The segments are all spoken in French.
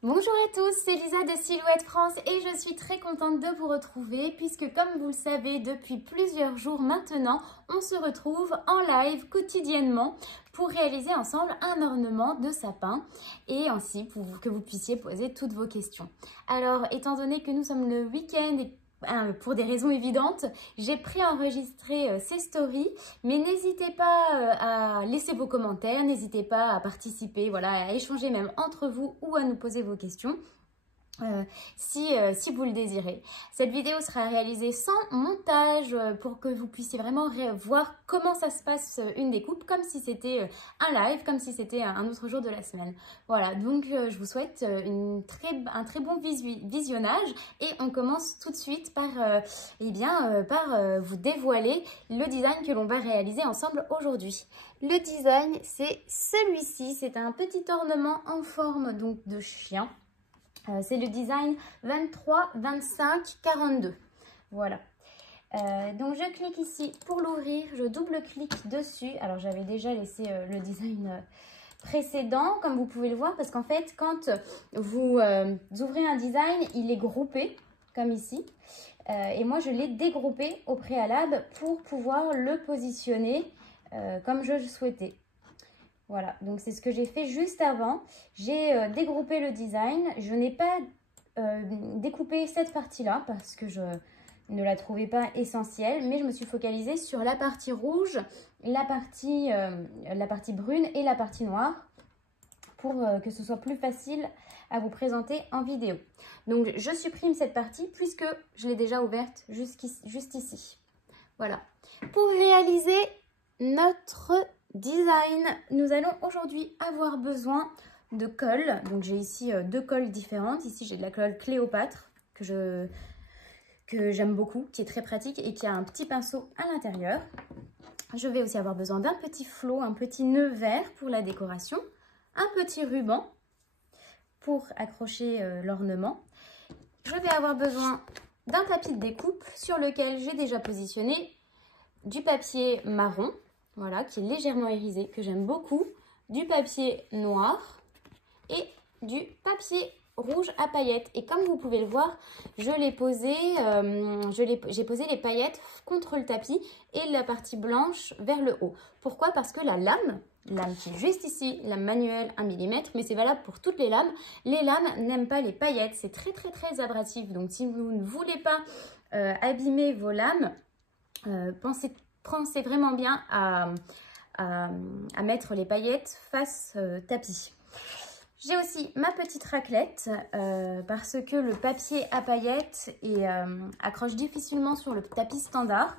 Bonjour à tous, c'est Lisa de Silhouette France et je suis très contente de vous retrouver puisque comme vous le savez depuis plusieurs jours maintenant, on se retrouve en live quotidiennement pour réaliser ensemble un ornement de sapin et ainsi pour que vous puissiez poser toutes vos questions. Alors étant donné que nous sommes le week-end et pour des raisons évidentes, j'ai préenregistré ces stories, mais n'hésitez pas à laisser vos commentaires, n'hésitez pas à participer, voilà, à échanger même entre vous ou à nous poser vos questions. Si vous le désirez. Cette vidéo sera réalisée sans montage pour que vous puissiez vraiment voir comment ça se passe une découpe, comme si c'était un live, comme si c'était un autre jour de la semaine. Voilà, donc je vous souhaite un très bon visionnage et on commence tout de suite par, vous dévoiler le design que l'on va réaliser ensemble aujourd'hui. Le design, c'est celui-ci, c'est un petit ornement en forme donc de chien. C'est le design 23, 25, 42. Voilà. Donc je clique ici pour l'ouvrir, je double-clique dessus. Alors j'avais déjà laissé le design précédent, comme vous pouvez le voir, parce qu'en fait, quand vous ouvrez un design, il est groupé, comme ici. Et moi, je l'ai dégroupé au préalable pour pouvoir le positionner comme je le souhaitais. Voilà, donc c'est ce que j'ai fait juste avant. J'ai dégroupé le design. Je n'ai pas découpé cette partie-là parce que je ne la trouvais pas essentielle. Mais je me suis focalisée sur la partie rouge, la partie brune et la partie noire pour que ce soit plus facile à vous présenter en vidéo. Donc je supprime cette partie puisque je l'ai déjà ouverte juste ici. Voilà. Pour réaliser notre design, nous allons aujourd'hui avoir besoin de colle. Donc j'ai ici deux colles différentes. Ici j'ai de la colle Cléopâtre que j'aime beaucoup, qui est très pratique et qui a un petit pinceau à l'intérieur. Je vais aussi avoir besoin d'un petit flot, un petit nœud vert pour la décoration, un petit ruban pour accrocher l'ornement. Je vais avoir besoin d'un tapis de découpe sur lequel j'ai déjà positionné du papier marron. Voilà, qui est légèrement irisé, que j'aime beaucoup, du papier noir et du papier rouge à paillettes. Et comme vous pouvez le voir, j'ai posé les paillettes contre le tapis et la partie blanche vers le haut. Pourquoi? Parce que la lame qui est juste ici, lame manuelle 1 mm, mais c'est valable pour toutes les lames n'aiment pas les paillettes, c'est très abrasif. Donc si vous ne voulez pas abîmer vos lames, pensez vraiment bien à mettre les paillettes face tapis. J'ai aussi ma petite raclette parce que le papier à paillettes accroche difficilement sur le tapis standard.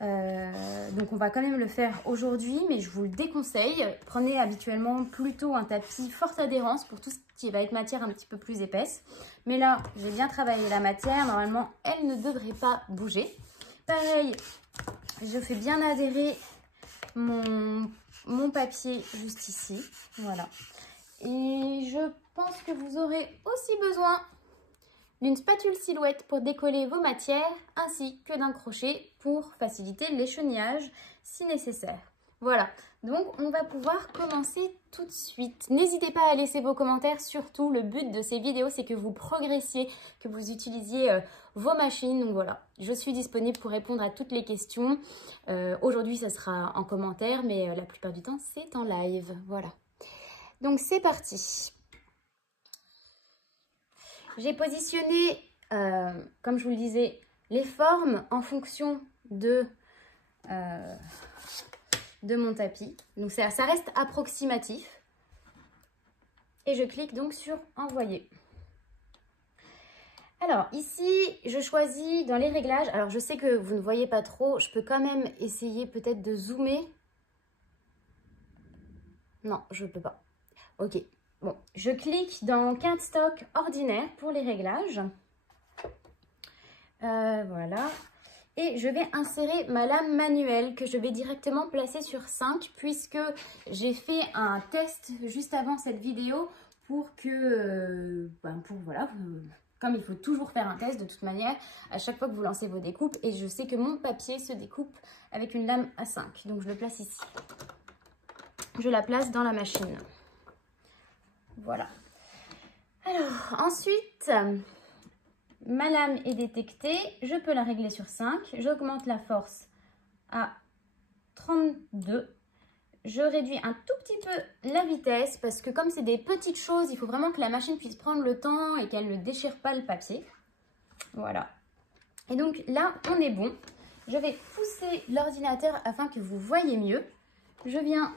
Donc on va quand même le faire aujourd'hui, mais je vous le déconseille. Prenez habituellement plutôt un tapis forte adhérence pour tout ce qui va être matière un petit peu plus épaisse. Mais là, j'ai bien travaillé la matière. Normalement, elle ne devrait pas bouger. Pareil, je fais bien adhérer mon papier juste ici, voilà. Et je pense que vous aurez aussi besoin d'une spatule Silhouette pour décoller vos matières, ainsi que d'un crochet pour faciliter l'échenillage si nécessaire. Voilà, donc on va pouvoir commencer tout de suite. N'hésitez pas à laisser vos commentaires, surtout le but de ces vidéos c'est que vous progressiez, que vous utilisiez vos machines. Donc voilà, je suis disponible pour répondre à toutes les questions. Aujourd'hui ça sera en commentaire, mais la plupart du temps c'est en live. Voilà, donc c'est parti. J'ai positionné, comme je vous le disais, les formes en fonction de mon tapis. Donc ça reste approximatif. Et je clique donc sur envoyer. Alors ici, je choisis dans les réglages. Alors je sais que vous ne voyez pas trop. Je peux quand même essayer peut-être de zoomer. Non, je ne peux pas. Ok. Bon, je clique dans Cardstock ordinaire pour les réglages. Voilà. Et je vais insérer ma lame manuelle que je vais directement placer sur 5 puisque j'ai fait un test juste avant cette vidéo pour que, voilà, comme il faut toujours faire un test de toute manière à chaque fois que vous lancez vos découpes. Et je sais que mon papier se découpe avec une lame à 5. Donc je le place ici. Je la place dans la machine. Voilà. Alors, ensuite, ma lame est détectée. Je peux la régler sur 5. J'augmente la force à 32. Je réduis un tout petit peu la vitesse parce que comme c'est des petites choses, il faut vraiment que la machine puisse prendre le temps et qu'elle ne déchire pas le papier. Voilà. Et donc là, on est bon. Je vais pousser l'ordinateur afin que vous voyez mieux. Je viens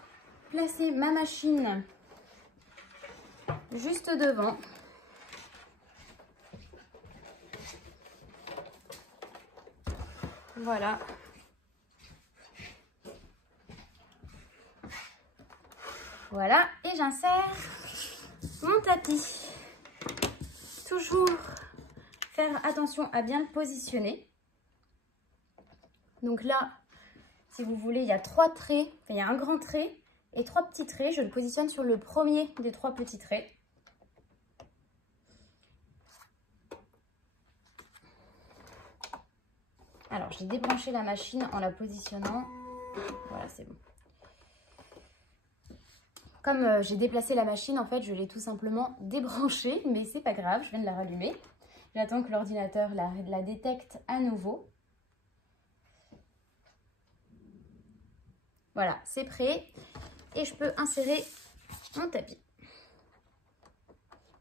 placer ma machine juste devant. Voilà. Voilà, et j'insère mon tapis. Toujours faire attention à bien le positionner. Donc là, si vous voulez, il y a 3 traits, enfin, il y a un grand trait et 3 petits traits. Je le positionne sur le premier des 3 petits traits. Alors, j'ai débranché la machine en la positionnant. Voilà, c'est bon. Comme j'ai déplacé la machine, en fait, je l'ai tout simplement débranchée, mais c'est pas grave, je viens de la rallumer. J'attends que l'ordinateur la détecte à nouveau. Voilà, c'est prêt et je peux insérer mon tapis.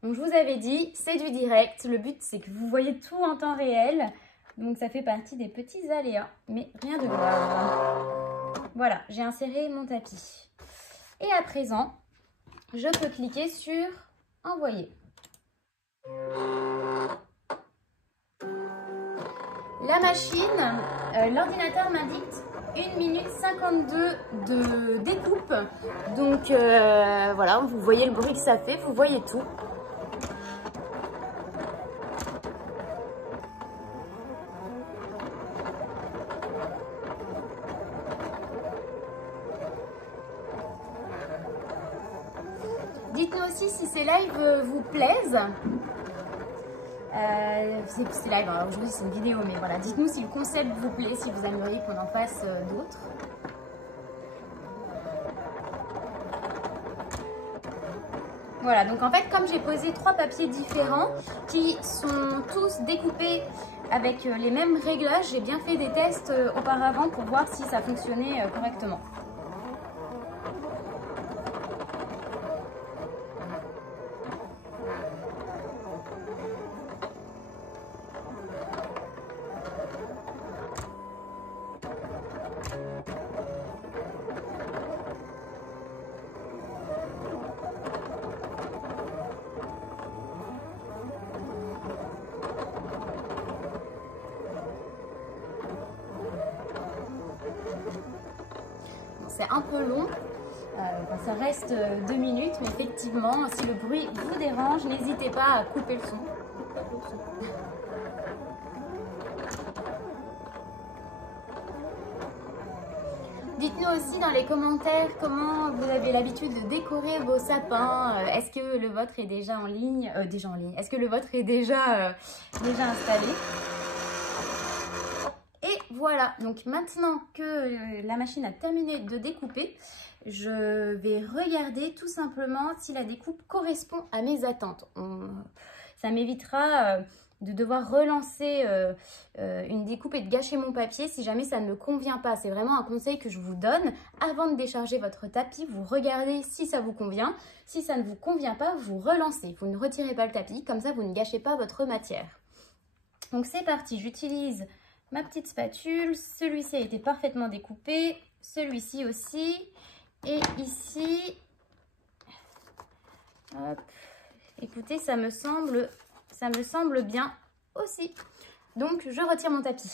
Donc, je vous avais dit, c'est du direct. Le but, c'est que vous voyez tout en temps réel. Donc, ça fait partie des petits aléas, mais rien de grave. Voilà, j'ai inséré mon tapis. Et à présent, je peux cliquer sur « Envoyer ». La machine, l'ordinateur m'indique 1 minute 52 de découpe. Donc, voilà, vous voyez le bruit que ça fait, vous voyez tout. Dites-nous aussi si ces lives vous plaisent. C'est live, alors aujourd'hui c'est une vidéo, mais voilà. Dites-nous si le concept vous plaît, si vous aimeriez qu'on en fasse d'autres. Voilà, donc en fait, comme j'ai posé 3 papiers différents qui sont tous découpés avec les mêmes réglages, j'ai bien fait des tests auparavant pour voir si ça fonctionnait correctement. C'est un peu long, ça reste 2 minutes, mais effectivement, si le bruit vous dérange, n'hésitez pas à couper le son. Dites-nous aussi dans les commentaires comment vous avez l'habitude de décorer vos sapins. Est-ce que le vôtre est déjà en ligne, Est-ce que le vôtre est déjà installé? Et voilà, donc maintenant que la machine a terminé de découper, je vais regarder tout simplement si la découpe correspond à mes attentes. Ça m'évitera de devoir relancer une découpe et de gâcher mon papier si jamais ça ne me convient pas. C'est vraiment un conseil que je vous donne. Avant de décharger votre tapis, vous regardez si ça vous convient. Si ça ne vous convient pas, vous relancez. Vous ne retirez pas le tapis, comme ça vous ne gâchez pas votre matière. Donc c'est parti, j'utilise ma petite spatule. Celui-ci a été parfaitement découpé, celui-ci aussi. Et ici, hop, écoutez, ça me semble bien aussi. Donc, je retire mon tapis.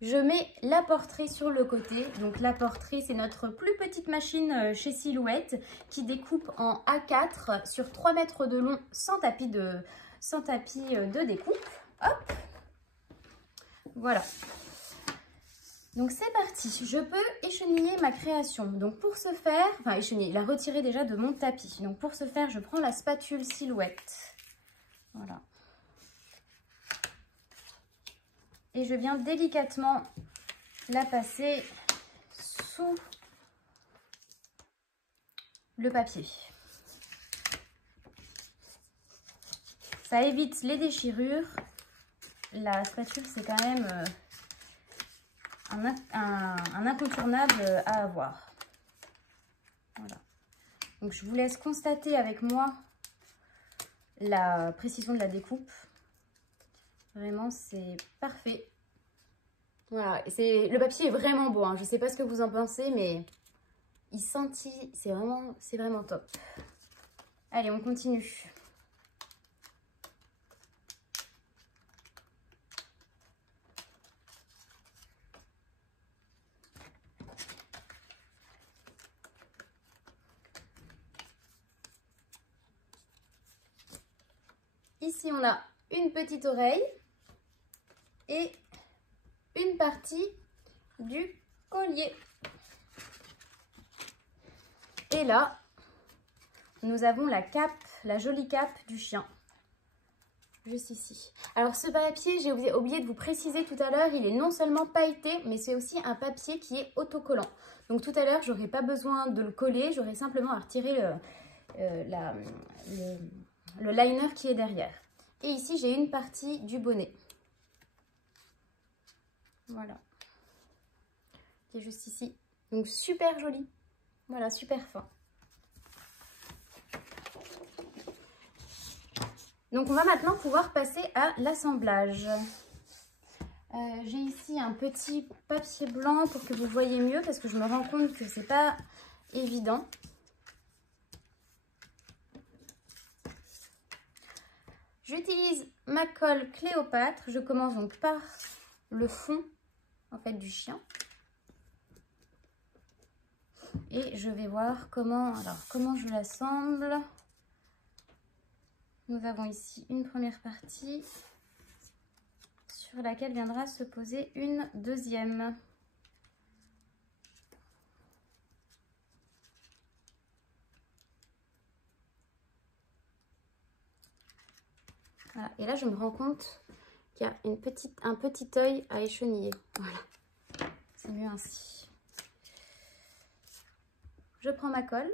Je mets l'apportrait sur le côté. Donc, l'apportrait, c'est notre plus petite machine chez Silhouette qui découpe en A4 sur 3 mètres de long sans tapis de découpe. Hop, voilà. Donc c'est parti, je peux écheniller ma création. Donc pour ce faire, enfin écheniller, la retirer déjà de mon tapis. Donc pour ce faire, je prends la spatule Silhouette. Voilà. Et je viens délicatement la passer sous le papier. Ça évite les déchirures. La spatule, c'est quand même un incontournable à avoir. Voilà. Donc, je vous laisse constater avec moi la précision de la découpe. Vraiment, c'est parfait. Voilà, le papier est vraiment beau, hein. Je ne sais pas ce que vous en pensez, mais il scintille, c'est vraiment top. Allez, on continue. Ici, on a une petite oreille et une partie du collier. Et là, nous avons la cape, la jolie cape du chien. Juste ici. Alors ce papier, j'ai oublié de vous préciser tout à l'heure, il est non seulement pailleté, mais c'est aussi un papier qui est autocollant. Donc tout à l'heure, j'aurais pas besoin de le coller, j'aurais simplement à retirer le liner qui est derrière. Et ici, j'ai une partie du bonnet. Voilà. Qui est juste ici. Donc super joli. Voilà, super fin. Donc on va maintenant pouvoir passer à l'assemblage. J'ai ici un petit papier blanc pour que vous voyez mieux parce que je me rends compte que c'est pas évident. J'utilise ma colle Cléopâtre. Je commence donc par le fond en fait du chien. Et je vais voir comment je l'assemble. Nous avons ici une première partie sur laquelle viendra se poser une deuxième. Voilà. Et là, je me rends compte qu'il y a un petit œil à écheniller. Voilà, c'est mieux ainsi. Je prends ma colle.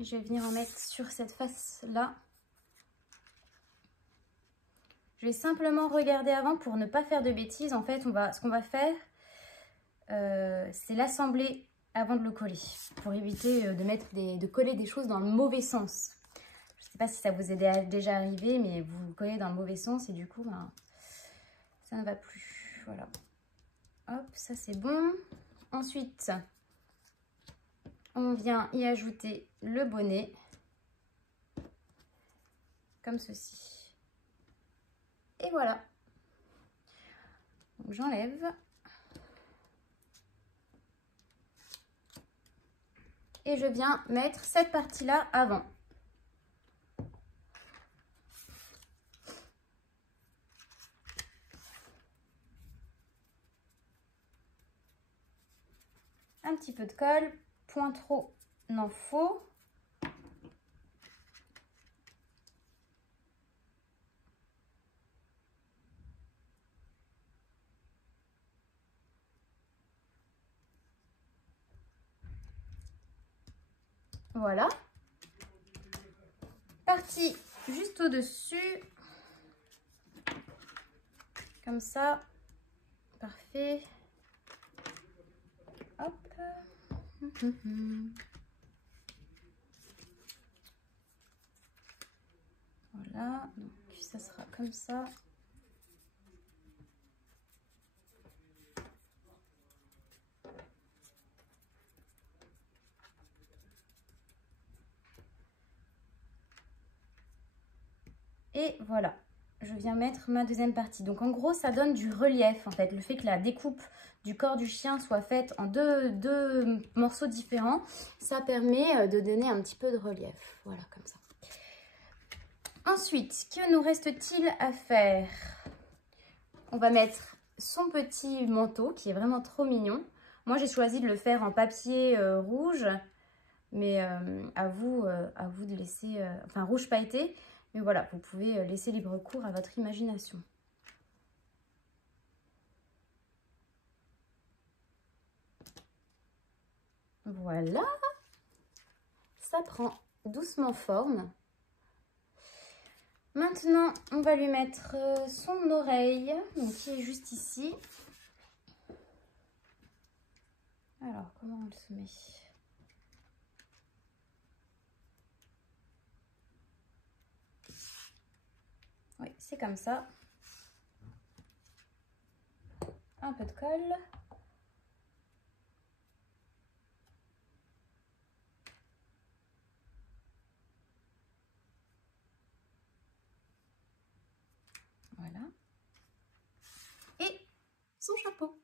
Je vais venir en mettre sur cette face-là. Je vais simplement regarder avant pour ne pas faire de bêtises. En fait, ce qu'on va faire, c'est l'assembler avant de le coller. Pour éviter de coller des choses dans le mauvais sens. Je ne sais pas si ça vous est déjà arrivé, mais vous collez dans le mauvais sens et du coup, ben, ça ne va plus. Voilà. Hop, ça c'est bon. Ensuite, on vient y ajouter le bonnet, comme ceci. Et voilà. Donc j'enlève. Et je viens mettre cette partie-là avant. Un petit peu de colle, point trop n'en faut. Voilà. Partie juste au-dessus. Comme ça. Parfait. Hop. Voilà. Donc ça sera comme ça. Et voilà, je viens mettre ma deuxième partie. Donc en gros, ça donne du relief en fait. Le fait que la découpe du corps du chien soit faite en deux morceaux différents, ça permet de donner un petit peu de relief. Voilà, comme ça. Ensuite, que nous reste-t-il à faire? On va mettre son petit manteau qui est vraiment trop mignon. Moi, j'ai choisi de le faire en papier rouge, mais à vous de laisser, enfin rouge pailleté. Mais voilà, vous pouvez laisser libre cours à votre imagination. Voilà. Ça prend doucement forme. Maintenant, on va lui mettre son oreille, donc qui est juste ici. Alors, comment on le se met? Oui, c'est comme ça. Un peu de colle. Voilà. Et son chapeau.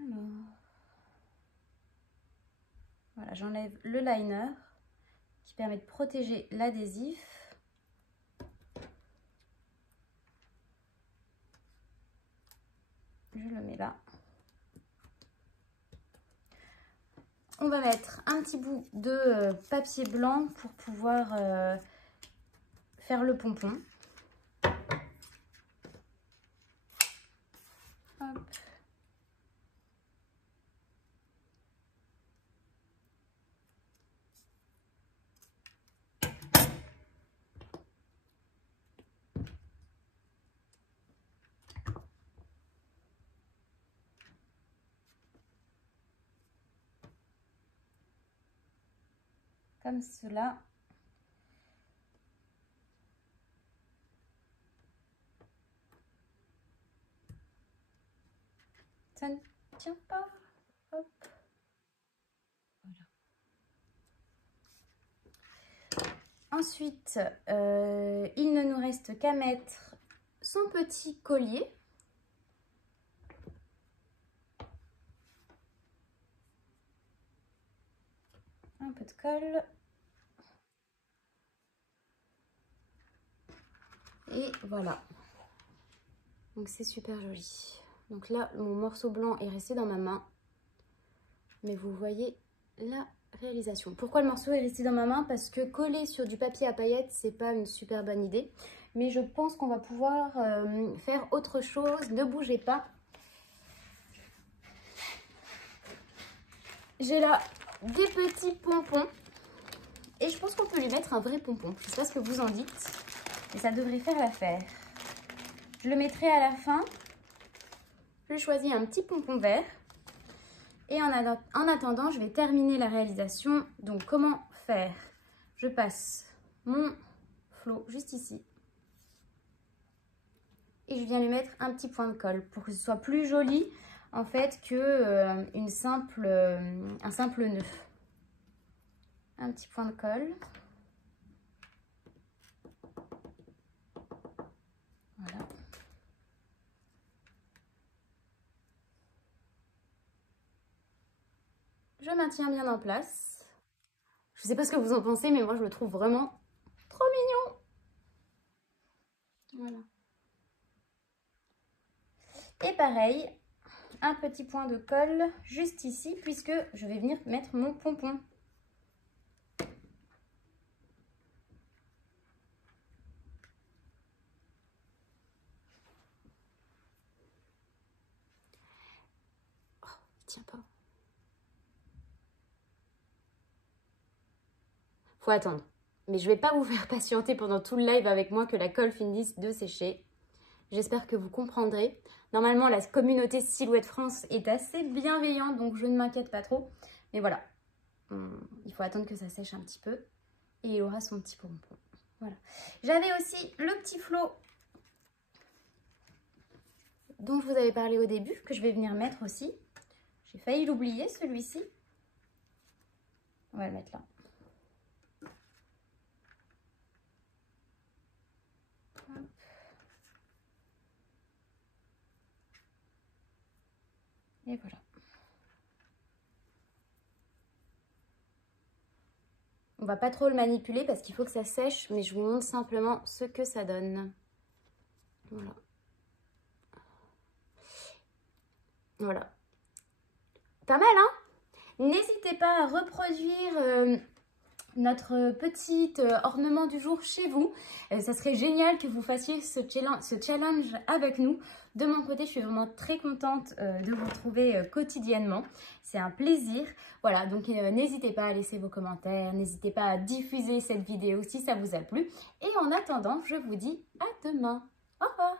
Alors, voilà, j'enlève le liner qui permet de protéger l'adhésif. Je le mets là. On va mettre un petit bout de papier blanc pour pouvoir faire le pompon. Hop. Comme cela. Ça ne tient pas. Hop. Voilà. Ensuite, il ne nous reste qu'à mettre son petit collier. Un peu de colle. Et voilà. Donc c'est super joli. Donc là, mon morceau blanc est resté dans ma main. Mais vous voyez la réalisation. Pourquoi le morceau est resté dans ma main? Parce que coller sur du papier à paillettes, c'est pas une super bonne idée. Mais je pense qu'on va pouvoir faire autre chose. Ne bougez pas. J'ai là des petits pompons. Et je pense qu'on peut lui mettre un vrai pompon. Je ne sais pas ce que vous en dites. Mais ça devrait faire l'affaire. Je le mettrai à la fin. Je choisis un petit pompon vert. Et en attendant, je vais terminer la réalisation. Donc, comment faire? Je passe mon flot juste ici. Et je viens lui mettre un petit point de colle pour que ce soit plus joli, en fait, que un simple nœud. Un petit point de colle. Voilà. Je maintiens bien en place. Je ne sais pas ce que vous en pensez, mais moi je le trouve vraiment trop mignon. Voilà. Et pareil, un petit point de colle juste ici, puisque je vais venir mettre mon pompon. Oh, il tient pas. Faut attendre. Mais je vais pas vous faire patienter pendant tout le live avec moi que la colle finisse de sécher. J'espère que vous comprendrez. Normalement, la communauté Silhouette France est assez bienveillante, donc je ne m'inquiète pas trop. Mais voilà, il faut attendre que ça sèche un petit peu. Et il aura son petit pompon. Voilà. J'avais aussi le petit flot dont je vous avais parlé au début, que je vais venir mettre aussi. J'ai failli l'oublier, celui-ci. On va le mettre là. Hop. Et voilà. On va pas trop le manipuler parce qu'il faut que ça sèche, mais je vous montre simplement ce que ça donne. Voilà. Voilà. Pas mal, hein? N'hésitez pas à reproduire notre petit ornement du jour chez vous. Ça serait génial que vous fassiez ce challenge avec nous. De mon côté, je suis vraiment très contente de vous retrouver quotidiennement. C'est un plaisir. Voilà, donc n'hésitez pas à laisser vos commentaires, n'hésitez pas à diffuser cette vidéo si ça vous a plu. Et en attendant, je vous dis à demain. Au revoir!